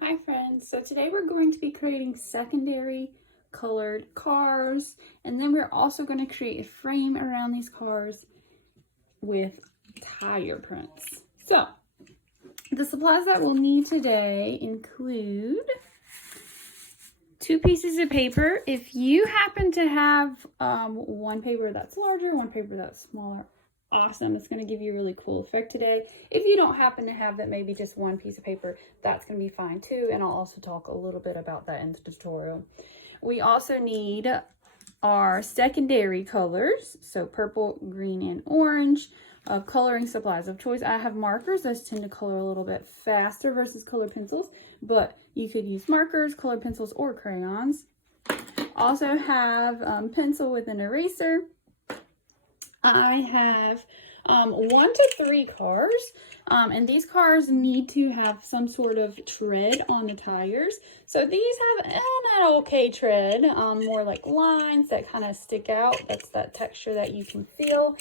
Hi friends, so today we're going to be creating secondary colored cars, and then we're also going to create a frame around these cars with tire prints. So the supplies that we'll need today include 2 pieces of paper. If you happen to have one paper that's larger, one paper that's smaller, awesome. It's going to give you a really cool effect today. If you don't happen to have that, maybe just one piece of paper, that's going to be fine too. And I'll also talk a little bit about that in the tutorial. We also need our secondary colors, so purple, green, and orange. Coloring supplies of choice. I have markers. Those tend to color a little bit faster versus colored pencils, but you could use markers, colored pencils, or crayons. Also have pencil with an eraser. I have 1 to 3 cars, and these cars need to have some sort of tread on the tires. So these have an okay tread, more like lines that kind of stick out. That's that texture that you can feel.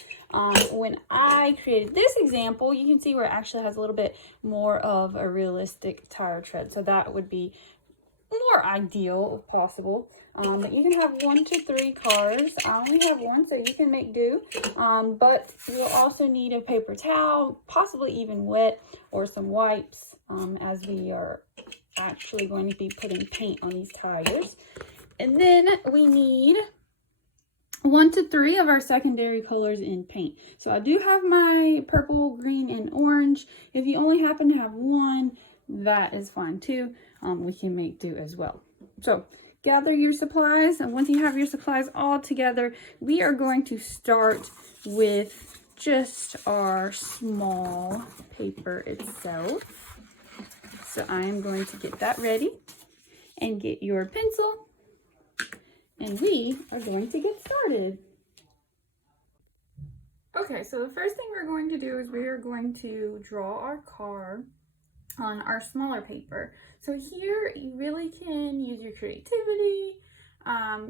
When I created this example, you can see where it actually has a little bit more of a realistic tire tread. So that would be more ideal if possible. But you can have 1 to 3 cars. I only have 1, so you can make do. But you'll also need a paper towel, possibly even wet, or some wipes, as we are actually going to be putting paint on these tires. And then we need 1 to 3 of our secondary colors in paint. So I do have my purple, green, and orange. If you only happen to have 1, that is fine too. We can make do as well. So gather your supplies, and once you have your supplies all together, we are going to start with just our small paper itself. So I am going to get that ready, and get your pencil, and we are going to get started. Okay, so the first thing we're going to do is we are going to draw our car on our smaller paper. So here you really can use your creativity.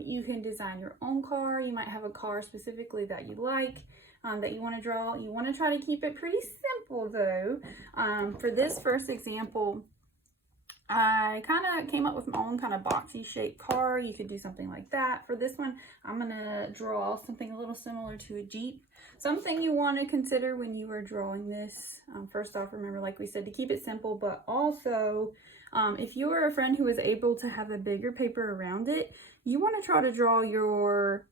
You can design your own car. You might have a car specifically that you like, that you want to draw. You want to try to keep it pretty simple though. For this first example, I kind of came up with my own kind of boxy shaped car. You could do something like that. For this one, I'm going to draw something a little similar to a Jeep. Something you want to consider when you are drawing this. First off, remember, like we said, to keep it simple, but also if you are a friend who is able to have a bigger paper around it, you want to try to draw your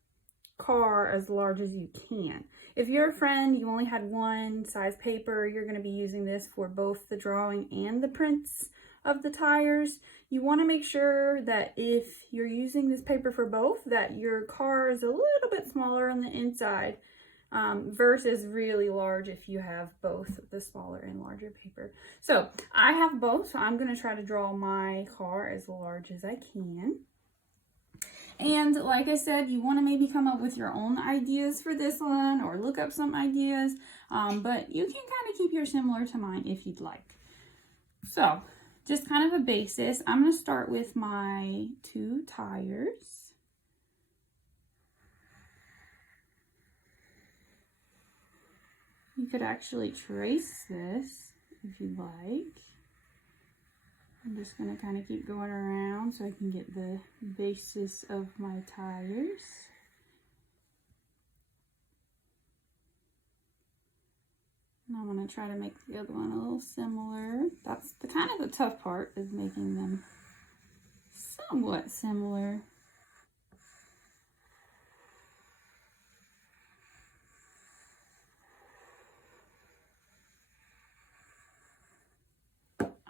car as large as you can. If you're a friend, you only had 1 size paper, you're going to be using this for both the drawing and the prints of the tires. You want to make sure that if you're using this paper for both, that your car is a little bit smaller on the inside versus really large if you have both the smaller and larger paper. So I have both, so I'm going to try to draw my car as large as I can. And like I said, you want to maybe come up with your own ideas for this one, or look up some ideas, but you can kind of keep yours similar to mine if you'd like. So just kind of a basis. I'm going to start with my 2 tires. You could actually trace this if you'd like. I'm just going to kind of keep going around so I can get the basis of my tires. And I'm going to try to make the other one a little similar. That's the kind of the tough part, is making them somewhat similar.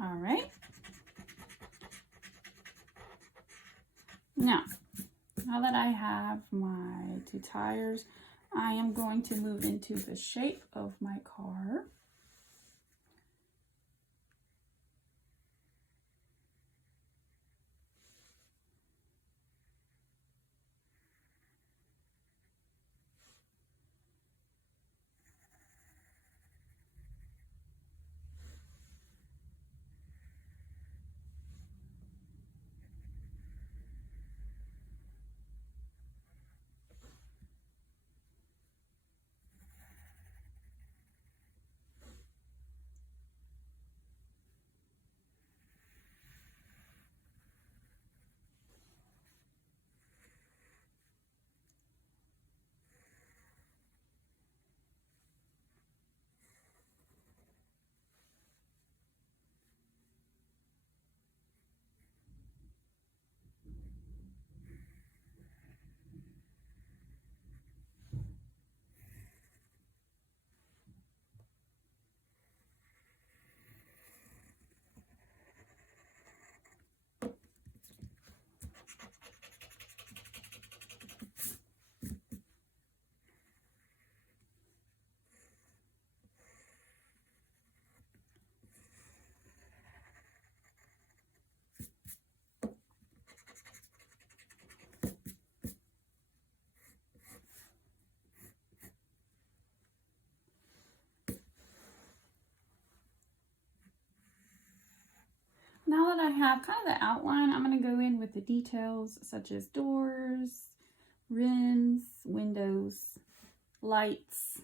All right. Now that I have my 2 tires, I am going to move into the shape of my car. now that I have kind of the outline, I'm going to go in with the details such as doors, rims, windows, lights.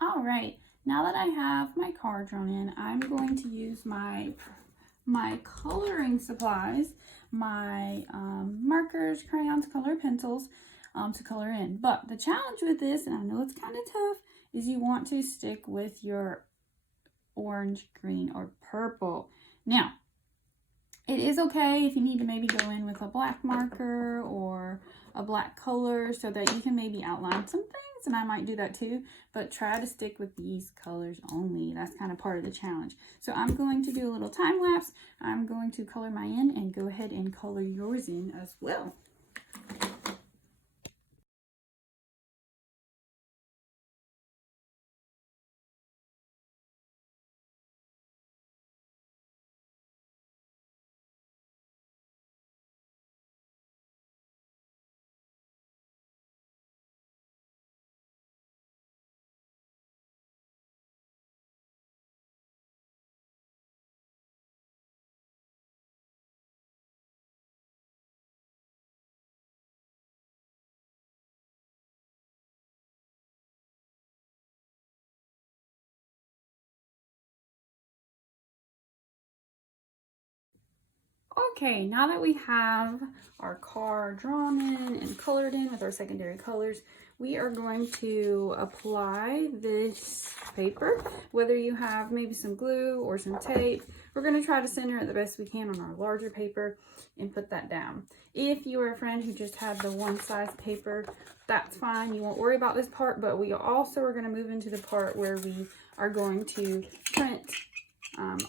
All right, now that I have my card drawn in, I'm going to use my coloring supplies, my markers, crayons, color pencils to color in. But the challenge with this, and I know it's kind of tough, is you want to stick with your orange, green, or purple. Now, it is okay if you need to maybe go in with a black marker or a black color so that you can maybe outline some things, and I might do that too, but try to stick with these colors only. That's kind of part of the challenge. So I'm going to do a little time lapse. I'm going to color mine in and go ahead and color yours in as well. Okay, now that we have our car drawn in and colored in with our secondary colors, we are going to apply this paper. Whether you have maybe some glue or some tape, we're going to try to center it the best we can on our larger paper and put that down. If you are a friend who just had the one size paper, that's fine. You won't worry about this part, but we also are going to move into the part where we are going to print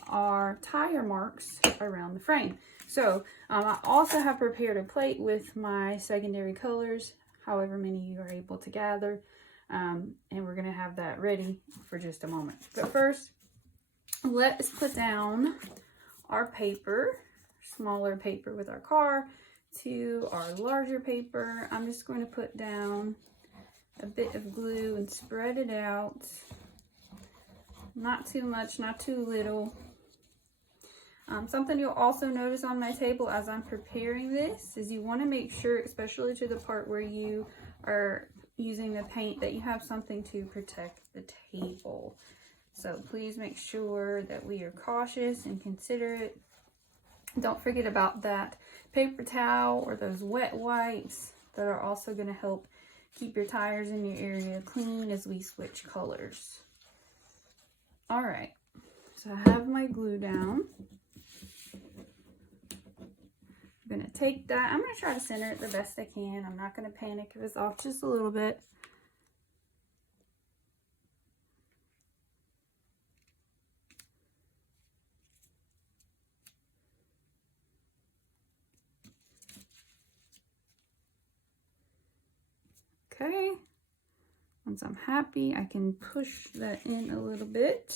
our tire marks around the frame. So I also have prepared a plate with my secondary colors, however many you are able to gather, and we're going to have that ready for just a moment. But first, let's put down our paper, smaller paper with our car, to our larger paper. I'm just going to put down a bit of glue and spread it out. Not too much, not too little. Something you'll also notice on my table as I'm preparing this is you want to make sure, especially to the part where you are using the paint, that you have something to protect the table. So please make sure that we are cautious and considerate. Don't forget about that paper towel or those wet wipes that are also going to help keep your tires in your area clean as we switch colors. All right, so I have my glue down. I'm going to take that. I'm going to try to center it the best I can. I'm not going to panic if it's off just a little bit. Okay. Once I'm happy, I can push that in a little bit.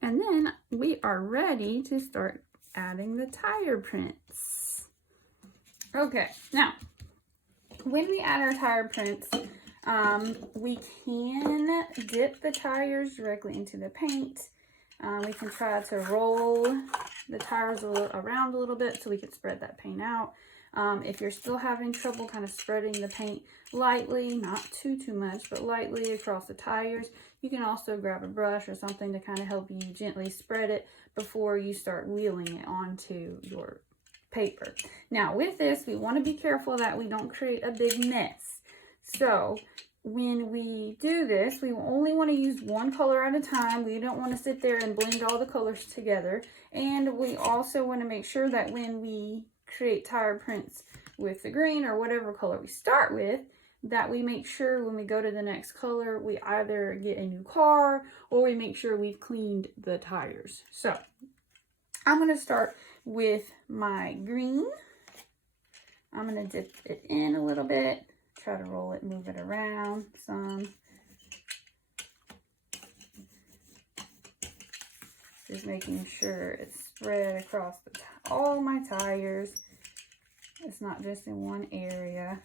And then we are ready to start adding the tire prints. Okay, now, when we add our tire prints, we can dip the tires directly into the paint. We can try to roll the tires around a little bit so we can spread that paint out. If you're still having trouble kind of spreading the paint lightly, not too much, but lightly across the tires, you can also grab a brush or something to kind of help you gently spread it before you start wheeling it onto your paper. Now with this, we want to be careful that we don't create a big mess. So when we do this, we only want to use one color at a time. We don't want to sit there and blend all the colors together. And we also want to make sure that when we create tire prints with the green or whatever color we start with, that we make sure when we go to the next color, we either get a new car or we make sure we've cleaned the tires. So I'm going to start with my green. I'm going to dip it in a little bit, try to roll it, move it around some. Just making sure it's spread across all my tires. It's not just in one area.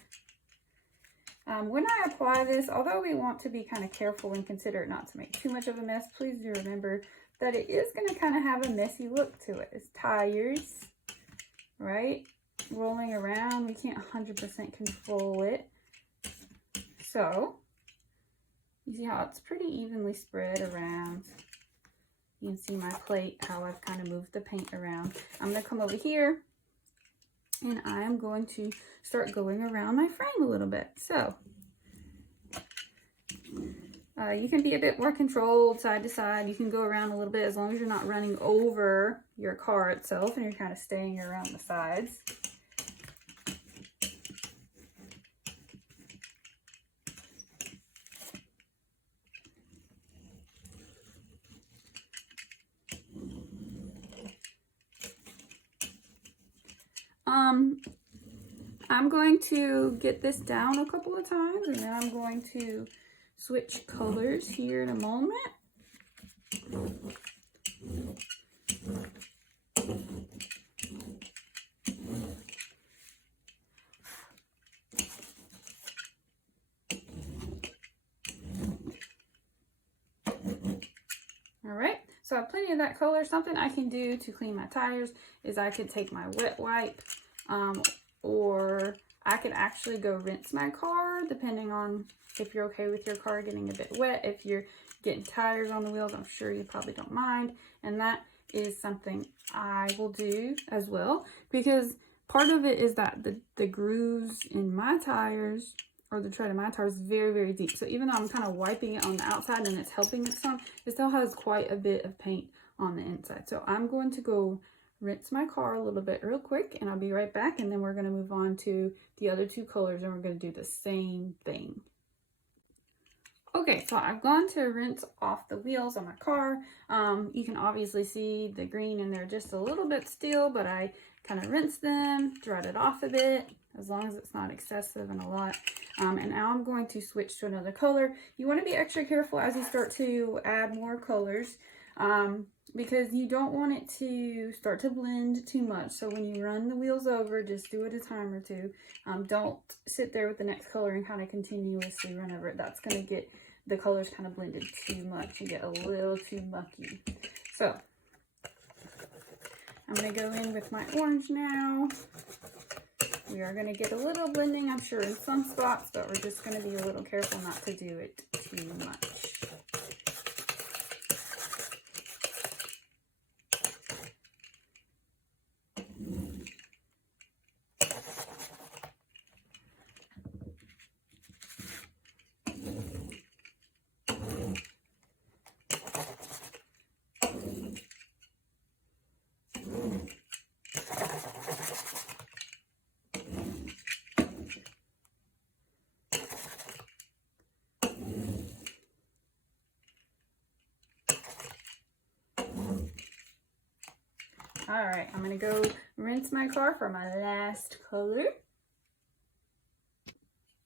When I apply this, although we want to be kind of careful and considerate not to make too much of a mess, please do remember that it is going to kind of have a messy look to it. It's tires, right? Rolling around, we can't 100% control it. So, you see how it's pretty evenly spread around. You can see my plate, how I've kind of moved the paint around. I'm going to come over here and I am going to start going around my frame a little bit. So, you can be a bit more controlled side to side. You can go around a little bit as long as you're not running over your car itself and you're kind of staying around the sides. I'm going to get this down a couple of times and then I'm going to switch colors here in a moment. All right, so I have plenty of that color. Something I can do to clean my tires is I could take my wet wipe, or I could actually go rinse my car, depending on if you're okay with your car getting a bit wet. If you're getting tires on the wheels, I'm sure you probably don't mind. And that is something I will do as well, because part of it is that the grooves in my tires, or the tread of my tires, is very, very deep. So even though I'm kind of wiping it on the outside and it's helping it some, it still has quite a bit of paint on the inside. So I'm going to go rinse my car a little bit real quick, and I'll be right back, and then we're going to move on to the other two colors, and we're going to do the same thing. Okay, so I've gone to rinse off the wheels on my car. You can obviously see the green in there just a little bit still, but I kind of rinsed them, dried it off a bit, as long as it's not excessive and a lot. And now I'm going to switch to another color. You want to be extra careful as you start to add more colors, because you don't want it to start to blend too much. So when you run the wheels over, just do it a time or two. Don't sit there with the next color and kind of continuously run over it. That's going to get the colors kind of blended too much and get a little too mucky. So I'm going to go in with my orange now. We are going to get a little blending, I'm sure, in some spots, but we're just going to be a little careful not to do it too much. All right, I'm gonna go rinse my car for my last color.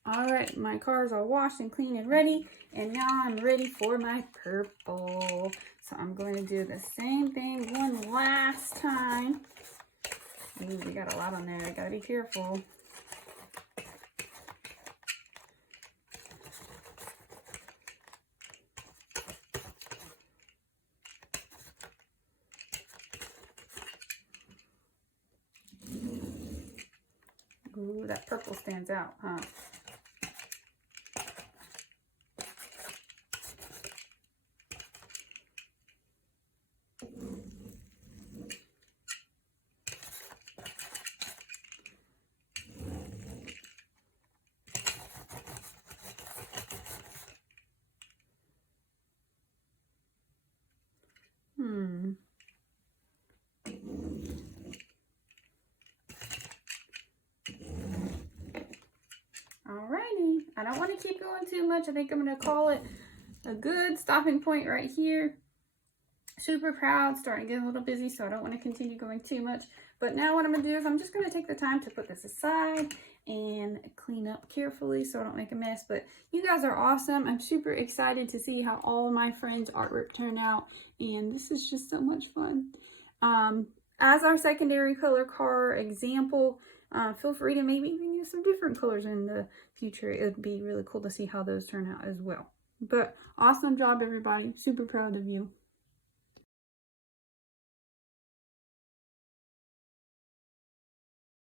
All right, my car's all washed and clean and ready, and now I'm ready for my purple. So I'm going to do the same thing one last time. Ooh, we got a lot on there, I gotta be careful. Ooh, that purple stands out, huh? Alrighty, I don't want to keep going too much. I think I'm going to call it a good stopping point right here. Super proud, starting to get a little busy, so I don't want to continue going too much. But now what I'm going to do is I'm just going to take the time to put this aside and clean up carefully so I don't make a mess. But you guys are awesome. I'm super excited to see how all my friends' artwork turned out, and this is just so much fun. As our secondary color car example, feel free to maybe even use some different colors in the future. It would be really cool to see how those turn out as well. But awesome job, everybody. Super proud of you.